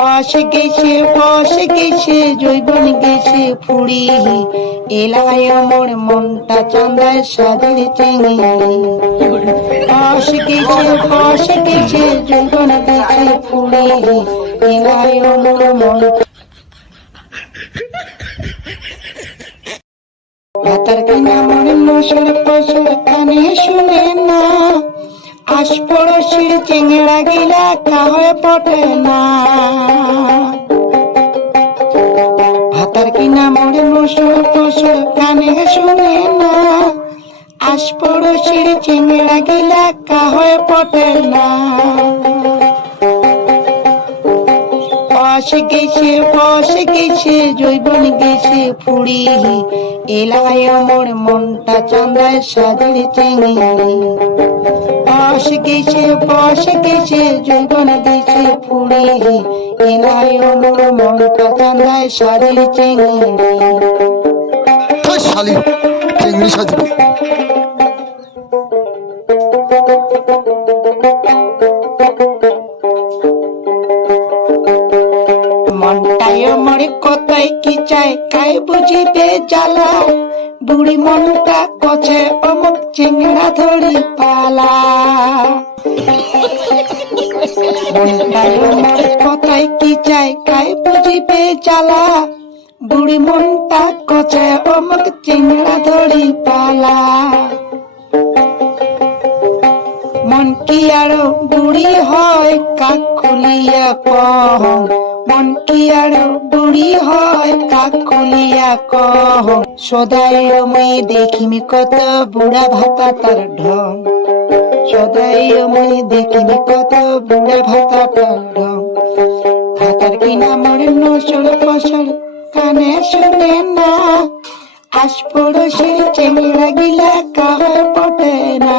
পাশ গেছে পাশ গেছে, জৈবন গেছে ফুড়ি। এলায় মোর মনটা চান্দায় সাজের চেঙ্গি পাশ গেছে পাশ গেছে, জৈবন গেছে ফুড়ি। এলায় মোর মন ভাতার কিনা মোর নসর পসর কানে শুনে না। আশ পড়শির চেংড়া গিলা কাহয়ে পটে না ভাতার কিনা মোর নসর পসর কানে শুনে না আশ পড়শির চেংড়া গিলা কাহয়ে পটে না পাশ গেছে পাশ গেছে, জৈবন গেছে ফুড়ি। এলায় মোর মনটা চান্দায় সাজের চেঙ্গি পাশ গেছে পাশ গেছে জৈবন গেছে ফুড়ি এলায় মোর মনটা চান্দায় সাজের চেঙ্গি শালি চিংড়ি সাজবে। মনটায় মরে কথায় কি চায় কাই বুঝিবে জ্বালা? বুড়ি মনটা কছে অমুক চিংড়া ধরি পালা। কথায় কি চায় কাই বুঝিবে জ্বালা? বুড়ি মনটা কছে অমুক চিংড়া ধরি পালা। মন কি আরও বুড়ি হয়, কাক খুলিয়া কহ মন কি আরও বুড়ি হয় কাক খুলিয়া কহ, সদাই মই দেখিমি কত বুড়া ভাতা তার ঢং। সদাই মই দেখিমি কত বুড়া ভাতা তার ঢং। ভাতার কিনা মরে নসর ফসল কানে শুনে না। আশ পড়োশির চেংড়া গিলা কাহার পটে না।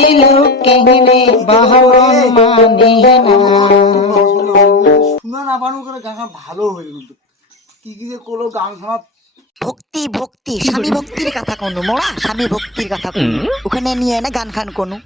বুঝাইল কেহনে বাহন মানে না শুনে না বানু করে গান ভালো কিন্তু। কি কি যে করল গান শোনা ভক্তি ভক্তি স্বামী ভক্তির কথা কোনো মোড়া স্বামী ভক্তির কথা কোনো। ওখানে নিয়ে না গান খান কোনো।